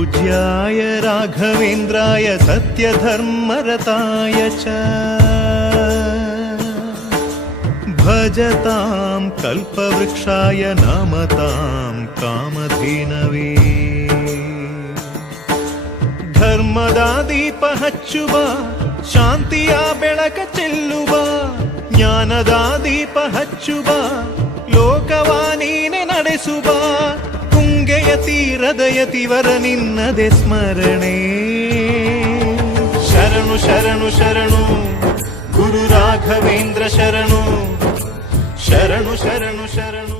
पूज्याय राघवेन्द्राय सत्यधर्मरताय च भजतां कल्पवृक्षाय नमतां कामधेनवे ಧರ್ಮದ ದೀಪ ಹಚ್ಚುವ ಶಾಂತಿಯ ಬೆಳಕ ಚೆಲ್ಲುವ ಜ್ಞಾನದ ದೀಪ ಹಚ್ಚುವ ಲೋಕವ ನೀನೆ ನಡೆಸುವ ತುಂಗೆಯ ತೀರದ ಯತಿವರ ನಿನ್ನದೆ ಸ್ಮರಣೆ ಶರಣು ಶರಣು ಶರಣು ಗುರು ರಾಘವೇಂದ್ರ ಶರಣು ಶರಣು ಶರಣು ಶರಣು